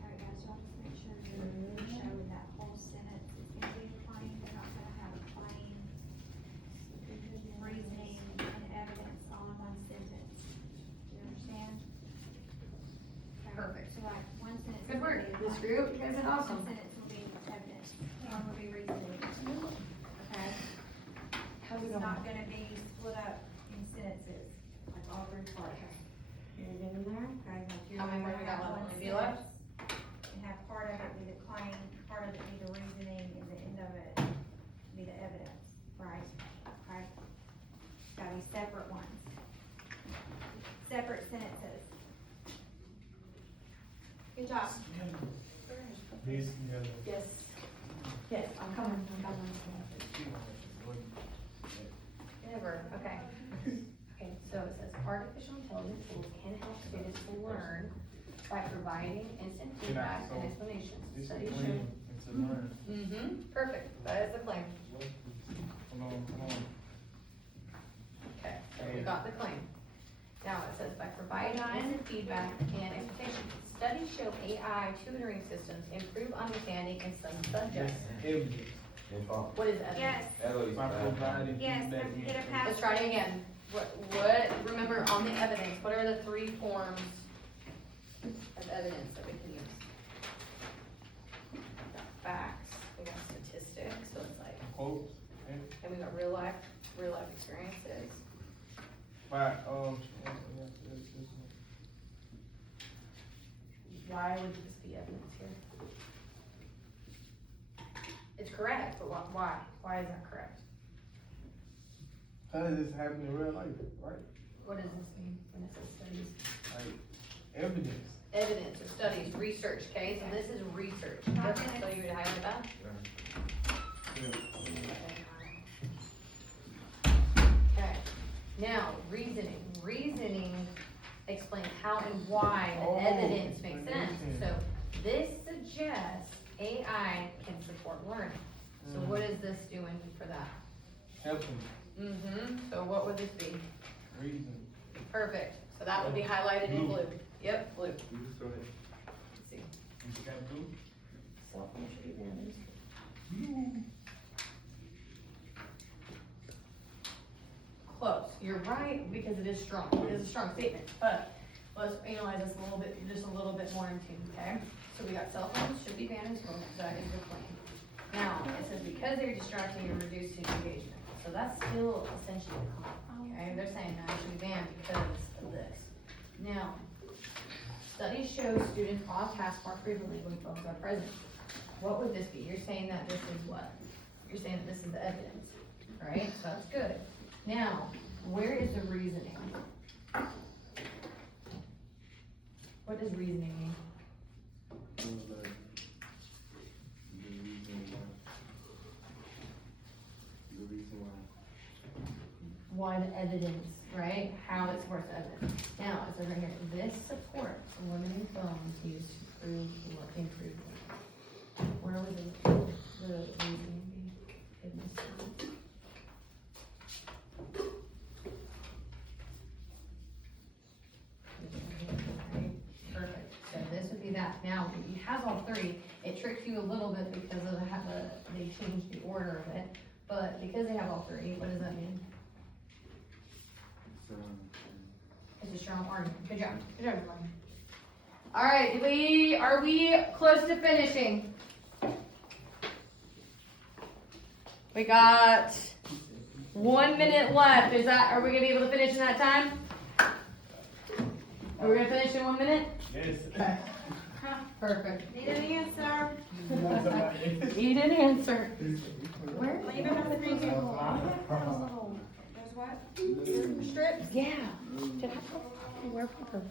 Alright guys, y'all just make sure you're showing that whole sentence, it's gonna be a claim, they're not gonna have a claim, reasoning, and evidence all in one sentence. Do you understand? Okay, Perfect. So like, one sentence. Good will work. be a This claim, group, you guys did awesome. One sentence will be evidence, one will be reasoning. Okay? How's it It's going? not gonna be split up in sentences, like all three parts. You're getting there? Okay, like you're. How many more we got left? Only a few left? And have part of it be the claim, part of it be the reasoning, and the end of it be the evidence, right? Okay? Gotta be separate ones. Separate sentences. Good job. These together. Yes. Yes, I'm coming. Never, okay. Okay, so it says artificial intelligence tools can help students to learn by providing instant feedback and explanations. It's a Studies show. claim, it's a learn. Mm-hmm, perfect, that is the claim. Come on. Okay, so we got the claim. Now it says by providing instant feedback and expectations. Studies show AI tutoring systems improve understanding in some subjects. Evidence. What is evidence? Yes, By providing yes, feedback. get a and- pass. Let's try it again. What, remember on the evidence, what are the 3 forms of evidence that we can use? We got facts, we got statistics, so it's like, Quotes, and and we got real life experiences. by, Why would this be evidence here? It's correct, but why? Why is that correct? how does this happen in real life, right? What does this mean when it says studies? Like, evidence. Evidence or studies, research, okay, so this is research. Yep, so you would highlight that? Okay, now, reasoning. Reasoning explains how and why the Oh, evidence makes sense. reasoning. So this suggests AI can support learning. So what is this doing for that? Helping, Mm-hmm, so what would this be? reason. Perfect, so that would be highlighted in blue. Yep, blue. Let's You just go ahead. see. You got blue? Self-initiative evidence. Close, you're right, because it is strong, it is a strong statement, but let's analyze this a little bit, just a little bit more in tune, okay? So we got cell phones should be banned in schools, that is the plan. Now, it says because they're distracting and reducing engagement, so that's still essentially a con, okay? They're saying that it should be banned because of this. Now, studies show students off task more frequently when phones are present. What would this be? You're saying that this is what? You're saying that this is the evidence, right? So that's good. Now, where is the reasoning? What does reasoning mean? Why the evidence, right? How it supports the evidence. Now, it says right here, this supports limiting phones used to improve. Where would the reasoning be in this? Right? Perfect. So this would be that. Now, it has all 3. It tricks you a little bit because of they changed the order of it. But because they have all 3, what does that mean? It's a strong argument. Good job. Good job, everyone. All right, are we close to finishing? We got 1 minute left. Are we gonna be able to finish in that time? Are we gonna finish in 1 minute? Yes. Perfect. Need an answer? Need an answer. Where? Leave it on the green table. Those what? Strips? Yeah. Did I put, where put them?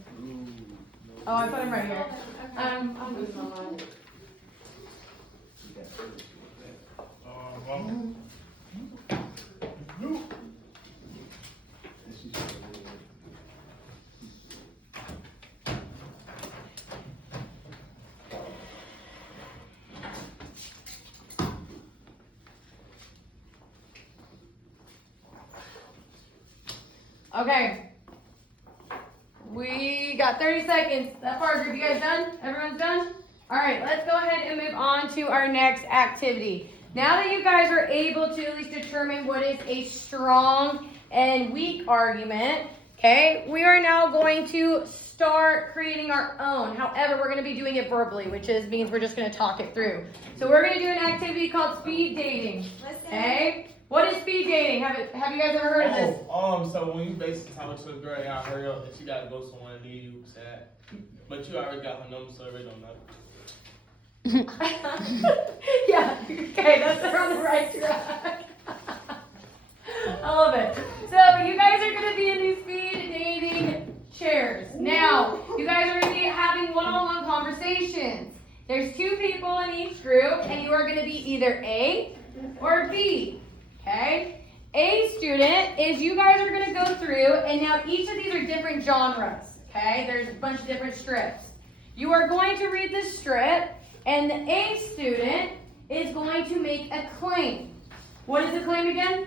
Oh, I put them right here. I'm losing my mind. Okay. We got 30 seconds. That far, group. You guys done? Everyone's done? All right, let's go ahead and move on to our next activity. Now that you guys are able to at least determine what is a strong and weak argument, okay, we are now going to start creating our own. However, we're going to be doing it verbally, which means we're just going to talk it through. So we're going to do an activity called speed dating. Okay? What is speed dating? Have you guys ever heard of this? So when you basically talk to a girl, y'all hurry up that she gotta go somewhere and leave you sad. But you already got her number, so it really don't matter. Yeah, okay, that's on the right track. I love it. So you guys are gonna be in these speed dating chairs. Now, you guys are gonna be having one-on-one conversations. There's 2 people in each group, and you are gonna be either A or B. Okay? A student is you guys are gonna go through, and now each of these are different genres. Okay? There's a bunch of different strips. You are going to read the strip, and the A student is going to make a claim. What is the claim again?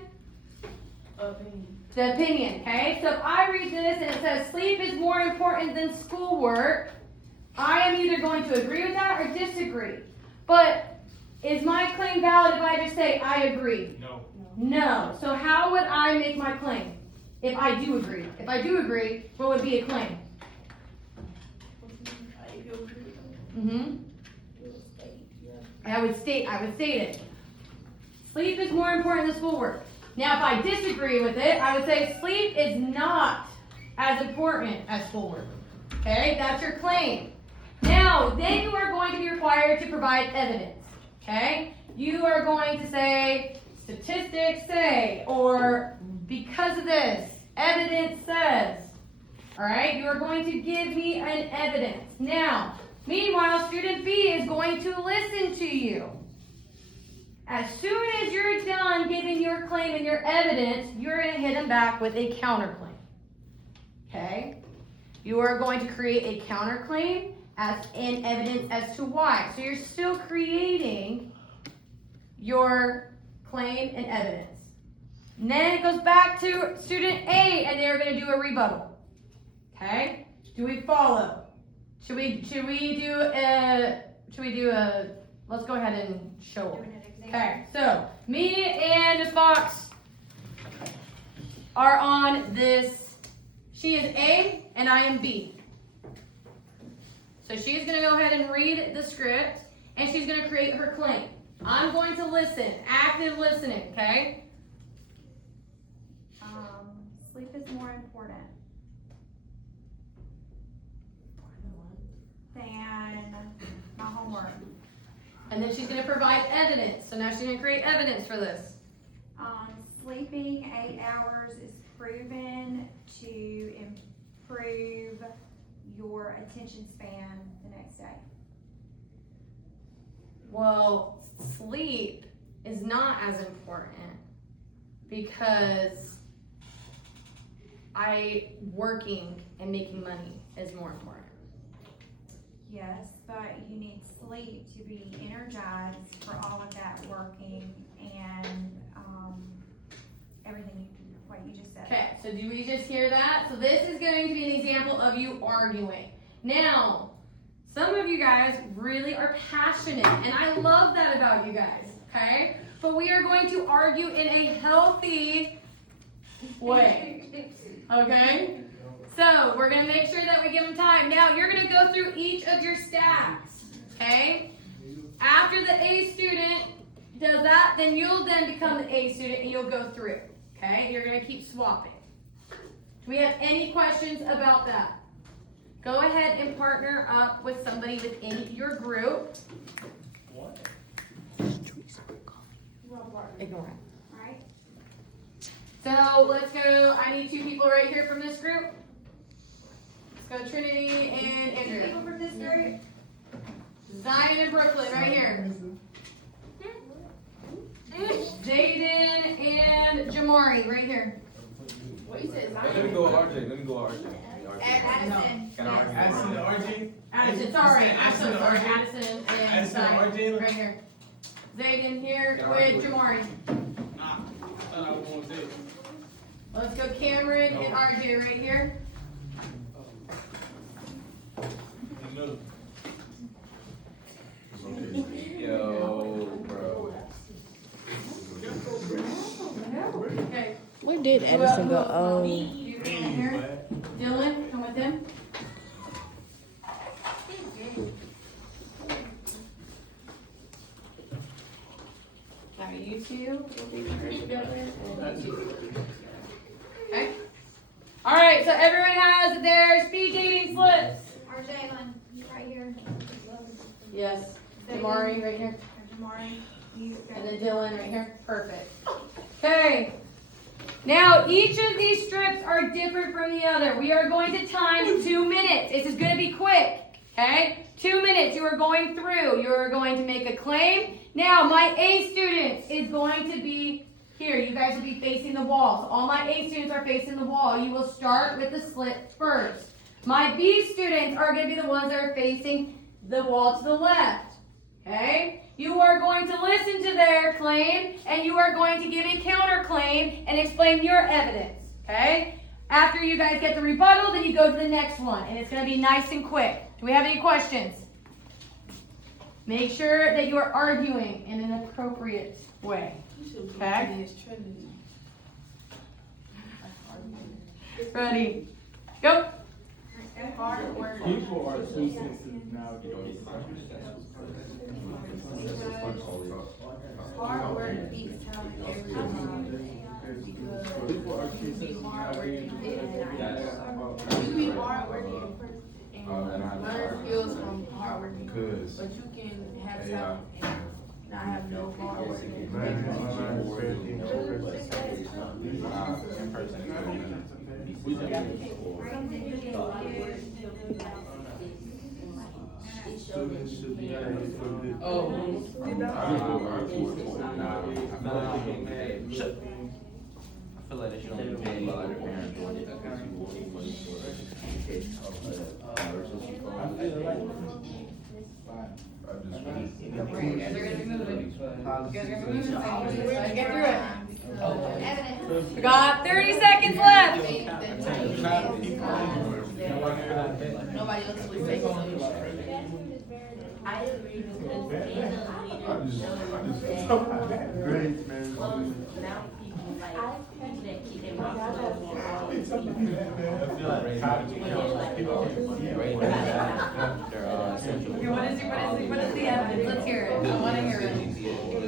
Opinion. The opinion, okay? So if I read this and it says sleep is more important than schoolwork, I am either going to agree with that or disagree. But is my claim valid if I just say I agree? No. No. So how would I make my claim if I do agree? If I do agree, what would be a claim? I would state it. Sleep is more important than schoolwork. Now, if I disagree with it, I would say sleep is not as important as schoolwork. Okay, that's your claim. Now, then you are going to be required to provide evidence. Okay, you are going to say statistics say, or because of this, evidence says. All right, you are going to give me an evidence. Now, meanwhile, student B is going to listen to you. As soon as you're done giving your claim and your evidence, you're going to hit them back with a counterclaim. Okay? You are going to create a counterclaim as in evidence as to why. So you're still creating your claim and evidence. And then it goes back to student A, and they're going to do a rebuttal. Okay? Do we follow? Should we do a? Let's go ahead and show them. Okay, so me and Ms. Fox are on this. She is A and I am B. So she's going to go ahead and read the script and she's going to create her claim. I'm going to listen, active listening, okay? Sleep is more important than my homework. And then she's going to provide evidence. So now she's going to create evidence for this. Sleeping 8 hours is proven to improve your attention span the next day. Well, sleep is not as important because working and making money is more important. Yes, but you need sleep to be energized for all of that working and everything what you just said. Okay, so do we just hear that? So this is going to be an example of you arguing. Now, some of you guys really are passionate, and I love that about you guys, okay? But we are going to argue in a healthy way, okay? So we're going to make sure that we give them time. Now, you're going to go through each of your stacks, okay? After the A student does that, then you'll then become the A student, and you'll go through, Okay, you're gonna keep swapping. Do we have any questions about that? Go ahead and partner up with somebody within your group. What? Ignore it. Alright, So let's go, I need 2 people right here from this group. Let's go Trinity and Andrew. people from this group? Zion and Brooklyn, right here. Jaden and Jamari, right here. What you said, Let me go with RJ, let me go with RJ. Addison. Can I Addison argue? and RJ? Addison, sorry, I'm so Addison and sorry, RJ? Addison and Addison and Zion, RJ? right here. Zayden here Can I with argue? Jamari. Nah, I thought I was gonna say. Let's go Cameron and RJ right here. No. Yo, bro. Okay. Where did Who Edison go? else? Oh. You come in here. Dylan, come with him. Now you two will be paired together. Okay. All right, so everyone has their speed dating slips. Our Jalen, right here. Yes. Jamari right here. Jamari, you. And then Dylan right here. Perfect. Okay. Now, each of these strips are different from the other. We are going to time 2 minutes. This is going to be quick. Okay? 2 minutes. You are going through. You are going to make a claim. Now, my A student is going to be here. You guys will be facing the wall. So all my A students are facing the wall. You will start with the slit first. My B students are going to be the ones that are facing the wall to the left. Okay? You are going to listen to their claim, and you are going to give a counterclaim and explain your evidence. Okay? After you guys get the rebuttal, then you go to the next one, and it's going to be nice and quick. Do we have any questions? Make sure that you are arguing in an appropriate way. Okay? Ready? Go. Hard work. People are too sensitive nowadays. Hard work beats talent every time. People are too sensitive nowadays. You be hardworking and learn skills from hardworking, but you can have talent and not have no hardworking. Students should be able to feel good. I feel like they should only be paid by their parents doing it because you won't need money for it in case of emergency I funds. feel like. You guys are going to be moving. You guys are going to be moving. Let's get through it. Evidence. We got 30 seconds left. Nobody else would say so. I agree because being a Great, man. now people like that keep their mouth closed. I feel like people can see Great, they're essential. Okay, what is the evidence? Let's hear it. I want to hear it.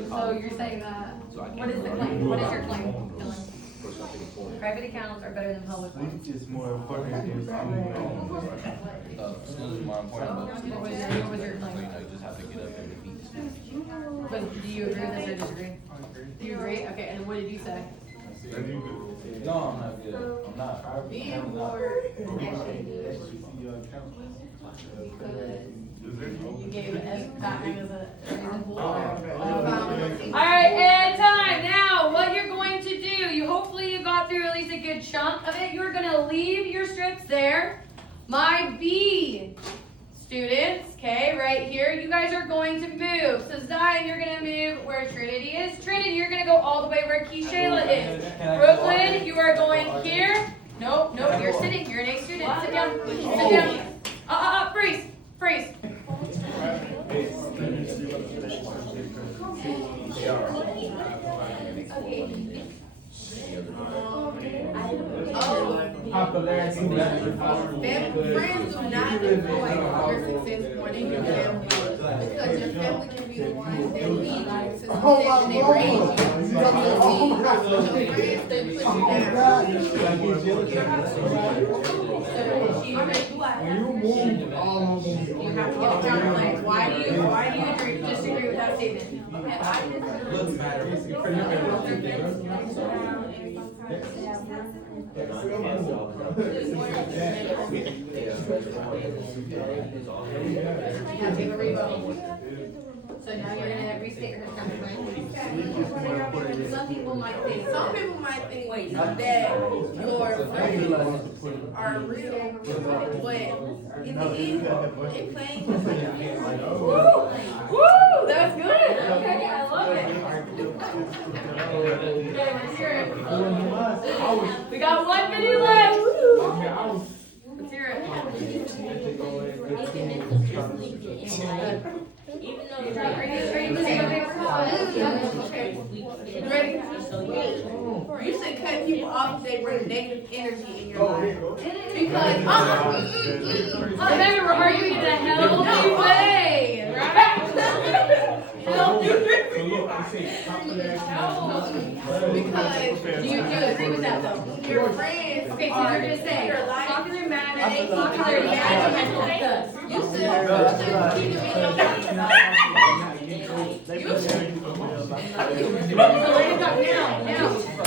So you're saying that, what is the claim? What is your claim, Dylan? Private accounts are better than public ones. Sleep is more important than School is more important, but What was your you claim? know, you just have to get up and defeat the school. But do you agree with this or disagree? Do you agree? Okay, and what did you say? No, I'm not good. I'm not. Being bored actually good because You gave it as that as a reason. all Alright, and time. Now, what you're going to do, hopefully you got through at least a good chunk of it. You're going to leave your strips there. My B students, okay, right here, you guys are going to move. So Zion, you're going to move where Trinity is. Trinity, you're going to go all the way where Keishayla is. Brooklyn, you are going here. Nope, you're sitting. You're an A student. Sit down. Sit down. Freeze. Freeze. popularity. Friends do not equate your success more than your family. Because your family can be the ones that lead you to success and they raise you. So your friends, they put you down. You have to get a counterclaim. Why do you disagree with that statement? So now you're gonna restate her counterclaim. Some people might think. Some people might think that your friends are real, but in the end, they playing. Woo! Woo! That's good. Okay, I love it. Okay, let's hear it. We got one video left. Let's hear it. Even though Are you losing your favorite cause? Ready? You should cut people off if they bring negative energy in your life. Because, remember, we're arguing in a healthy way, right? Healthy. Because Do you agree with that though? your friends Okay, so are you're just saying, your life. popular matters, popularity matters, does. You should keep it in your life. You should. So wait a second, now,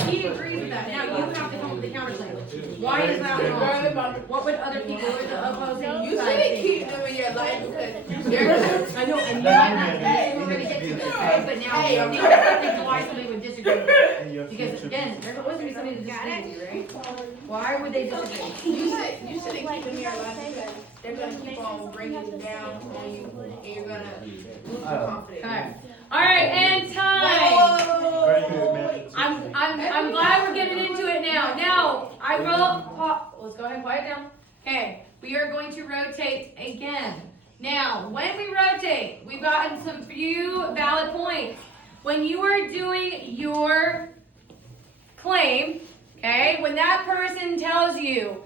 he agrees with that, now you have to come up with the counterclaim. Why is that wrong? What would other people, what would the opposing You side shouldn't think? keep them in your life because I know, and you might not, we're gonna get to it, okay, but now, think of why somebody would disagree with it. Because again, there's always gonna be somebody that disagrees with you, right? Why would they disagree? you shouldn't keep them in your life because they're gonna keep on bringing you down on you and you're gonna lose your confidence. Okay. All right, and time. I'm glad we're getting into it now. Now, I will, let's go ahead and quiet down. Okay, we are going to rotate again. Now, when we rotate, we've gotten some few valid points. When you are doing your claim, okay, when that person tells you,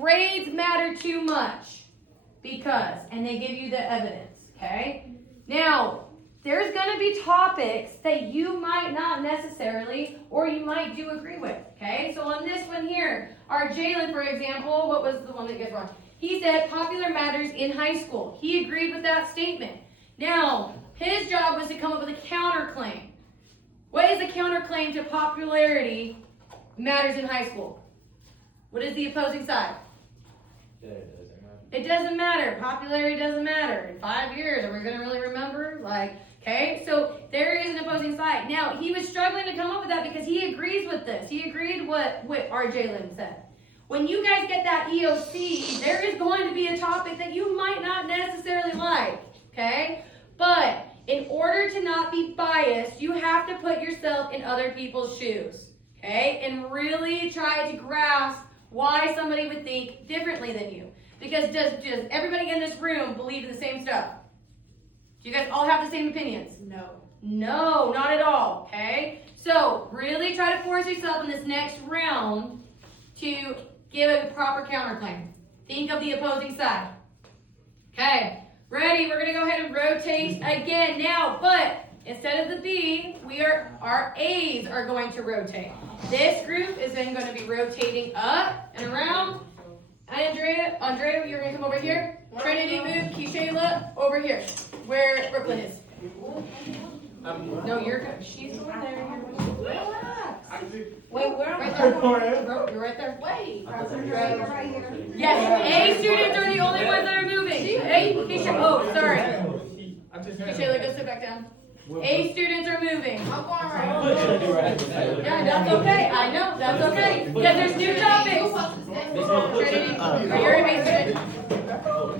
grades matter too much because, and they give you the evidence, okay? Now, there's gonna be topics that you might not necessarily, or you might do agree with, okay? So on this one here, our Jalen, for example, what was the one that gets wrong? He said popular matters in high school. He agreed with that statement. Now, his job was to come up with a counterclaim. What is the counterclaim to popularity matters in high school? What is the opposing side? It doesn't matter. Popularity doesn't matter. In 5 years, are we going to really remember? Okay, so there is an opposing side. Now, he was struggling to come up with that because he agrees with this. He agreed what our Jalen said. When you guys get that EOC, there is going to be a topic that you might not necessarily like, okay? But in order to not be biased, you have to put yourself in other people's shoes, okay? And really try to grasp why somebody would think differently than you. Because does everybody in this room believe in the same stuff? Do you guys all have the same opinions? No. No, not at all, okay? So really try to force yourself in this next round to give a proper counterclaim. Think of the opposing side. Okay, ready? We're gonna go ahead and rotate again now, but instead of the B, our A's are going to rotate. This group is then going to be rotating up and around. Andrea, you're gonna come over here. Trinity, move. Kishayla, over here, where Brooklyn is. No, you're good. She's over there. Relax. Wait, where am I? Right there. You're right there. Wait. Yes, A students are the only ones that are moving. Sorry. Kishayla, go sit back down. A students are moving. I'm going right. Yeah, that's okay. I know, that's okay. Because there's new topics. Trinity, you're an A student.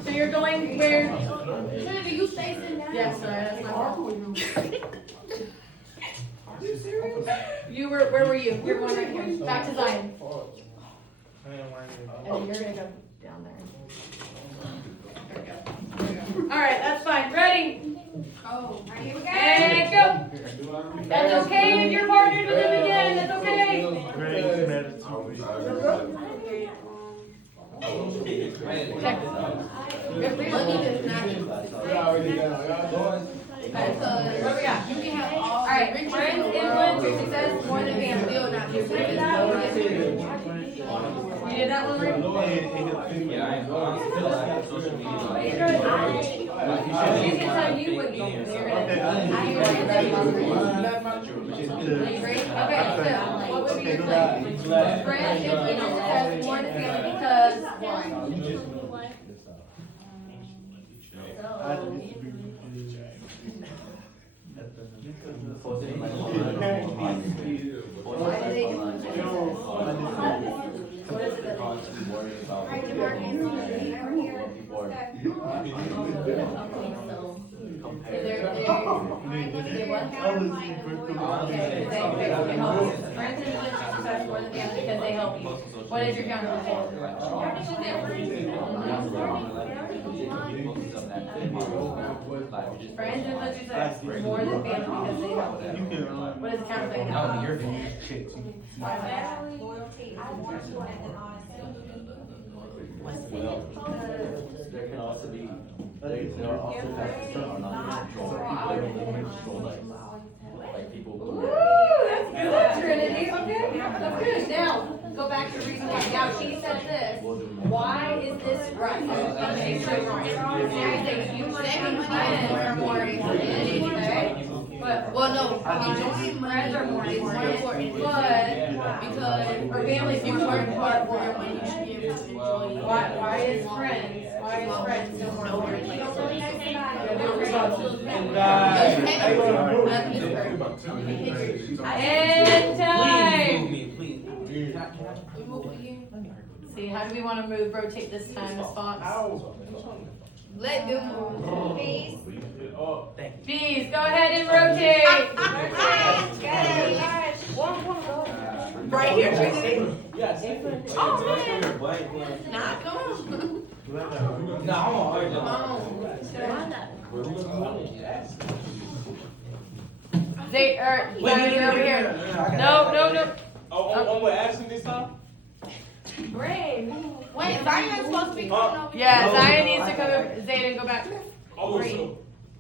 So you're going where? Trinity, you stay sitting down. Yes, sorry, that's my fault. Where were you? You're going right here. Back to Zion. And then you're gonna go down there. There we go. Alright, that's fine. Ready? Oh, here we go. And go. That's okay if you're partnered with him again. That's okay. Grades matter too much. Check. Money does not What do we got? You can have all Alright, the riches friends, in the influence, world. or success, more than family. Still not be rich. You did that one, Lori? Yeah, I feel like social media. She's gonna tell you what you do. You're gonna. Okay, so what would be your plan? Friends, influence, or success, more than family because why? What is it that friends influence your success more than family because they help you. What is your counter? Friends influence your success more than family because they help you. What is the counter thing? Loyalty is more important than honesty. There can also be, there are also factors that are not in control. People that are in control, like people who. Woo, that's good, Trinity. Okay, that's good. Now, go back to reason why. Now, she said this. Why is this right? She's so right. Now you say you want to have friends are more important, okay? But, Well, no, enjoying friends are more is more important, important. but, Because or family's you more work hard important. for your money, you should be able to enjoy it. Why is friends so more important? And time! See, how do we want to move, rotate this time, Ms. Fox? Let them move. Please. Bees, go ahead and rotate! Right here, Tristan. Yes. Oh, man. Nah, come on. They are, you're over here. No. Oh, we're asking this time? Great. Wait, Zion's supposed to be coming over here. Yeah, Zion needs to come over, Zayden, go back. Oh, Great.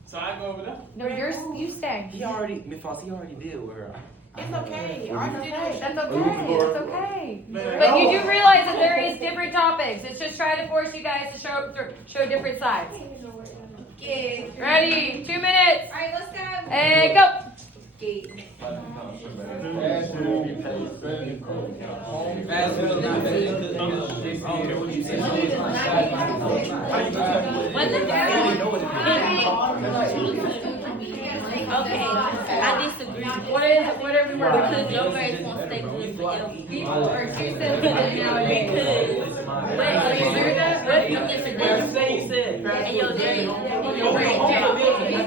so I go over there? No, you stay. He already, Miss Foss, he already did with her. It's okay. Ours did it. That's okay. But you do realize that there is different topics. It's just trying to force you guys to show different sides. Yeah. Ready? 2 minutes. Alright, let's go. And go. Okay, I disagree. What are we working on? Because your grades won't stay good forever. People are too sensitive nowadays. Because, but if you hear that, what if you disagree? And your grades, and your grades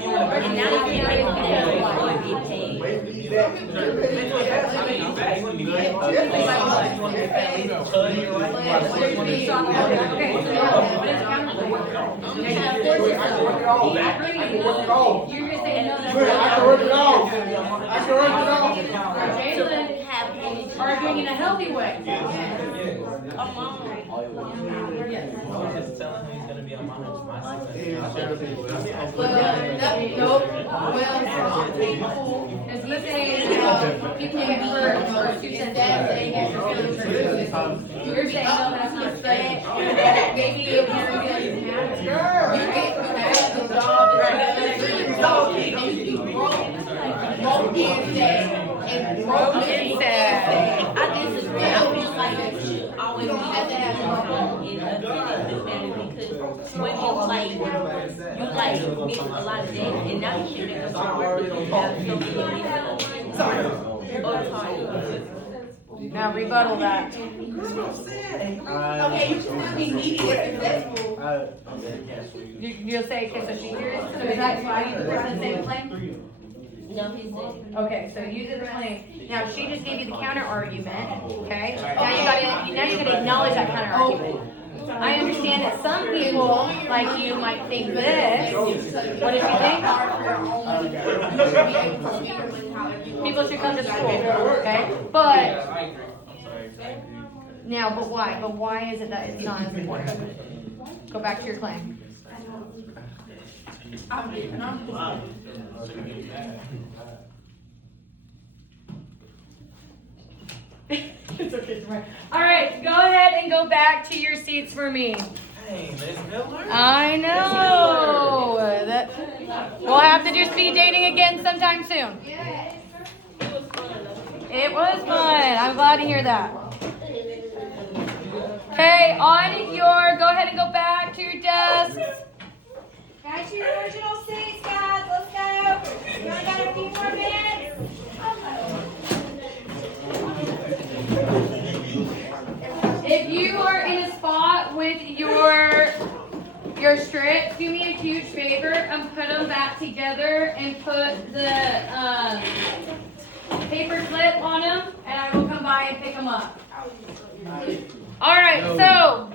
drop. And now you can't make that or get paid. Okay, so now, what is the counterpoint? You're gonna force yourself. He agreed. You're gonna say no, that's not. Jalen, Have any arguing in a healthy way. among. Just telling him he's gonna be on my Nope. Because he's saying, people get hurt, or 2 cents, saying that you're feeling true. You're saying, no, that's not fair. Maybe if you're getting mad. You can't have the job I disagree. I feel like you should always be at the home in the family because when you miss a lot of days and now you should make a song you have something to sorry. Or tired. Now rebuttal that. Okay, you should still be needy and successful. You'll say, okay, so she's serious? So is that why you put in the same claim? No, he said. Okay, so you did the claim. Now, she just gave you the counter argument, okay? Now you gotta acknowledge that counter argument. I understand that some people, like you, might think this. What did you think? People should come to school, okay? But, now, but why? But why is it that it's not as important? Go back to your claim. It's okay, it's fine. All right, go ahead and go back to your seats for me. Hey, let's go. I know. We'll have to do speed dating again sometime soon. It was fun. I'm glad to hear that. Okay, go ahead and go back to your desk. Back to your original seats, guys. Let's go. You only got a few more minutes. If you are in a spot with your strips, do me a huge favor and put them back together and put the paper clip on them, and I will come by and pick them up. All right, so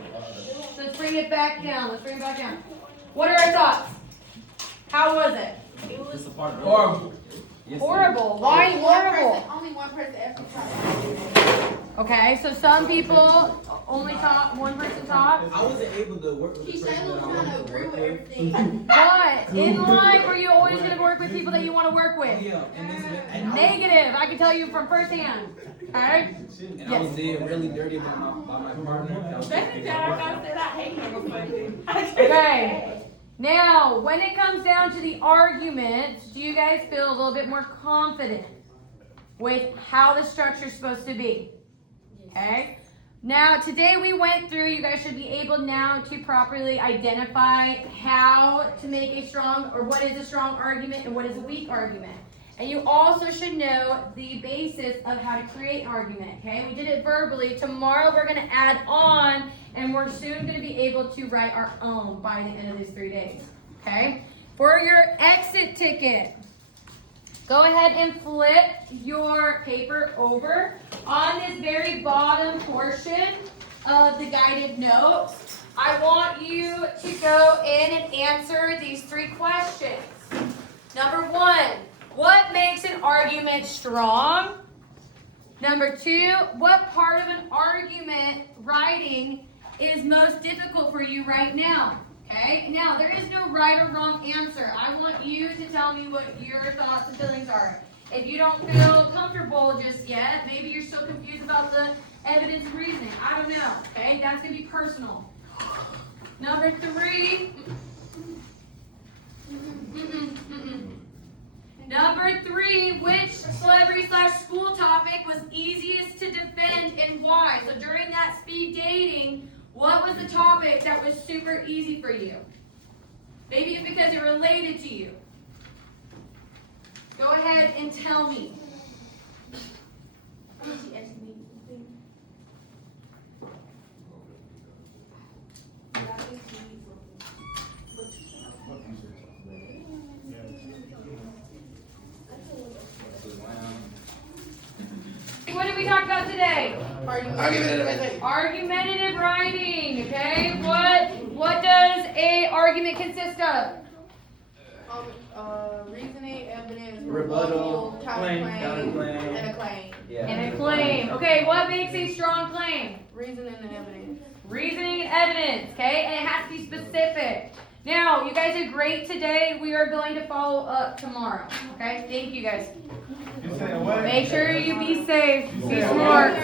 let's bring it back down. What are our thoughts? How was it? Horrible. Horrible. Why horrible? Only one person actually. Okay, so some people only taught, one person taught. I wasn't able to work with the person that I wanted to work with. But in life, are you always going to work with people that you want to work with? Yeah, and Negative. I can tell you from firsthand. Okay? I was there really dirty by my partner. Okay. Now, when it comes down to the argument, do you guys feel a little bit more confident with how the structure is supposed to be? Okay? Now, today we went through, you guys should be able now to properly identify how to make a strong, or what is a strong argument and what is a weak argument. And you also should know the basis of how to create an argument, okay? We did it verbally. Tomorrow we're going to add on, and we're soon going to be able to write our own by the end of these 3 days, okay? For your exit ticket, go ahead and flip your paper over. On this very bottom portion of the guided notes, I want you to go in and answer these 3 questions. Number 1, what makes an argument strong? Number 2, what part of an argument writing is most difficult for you right now? Okay, now there is no right or wrong answer. I want you to tell me what your thoughts and feelings are. If you don't feel comfortable just yet, maybe you're still confused about the evidence and reasoning. I don't know, okay? That's going to be personal. Number 3. Number 3, which celebrity/school topic was easiest to defend and why? So during that speed dating, what was the topic that was super easy for you? Maybe it's because it related to you. Go ahead and tell me. What did we talk about today? Argumentative writing, okay? What does a argument consist of? Reasoning, evidence, Rebuttal, claim, counterclaim. and a claim. Yeah. And a claim. Okay, what makes a strong claim? Reasoning and evidence. Reasoning and evidence, okay? And it has to be specific. Now, you guys did great today. We are going to follow up tomorrow, okay? Thank you guys. Make sure you be safe. Be smart.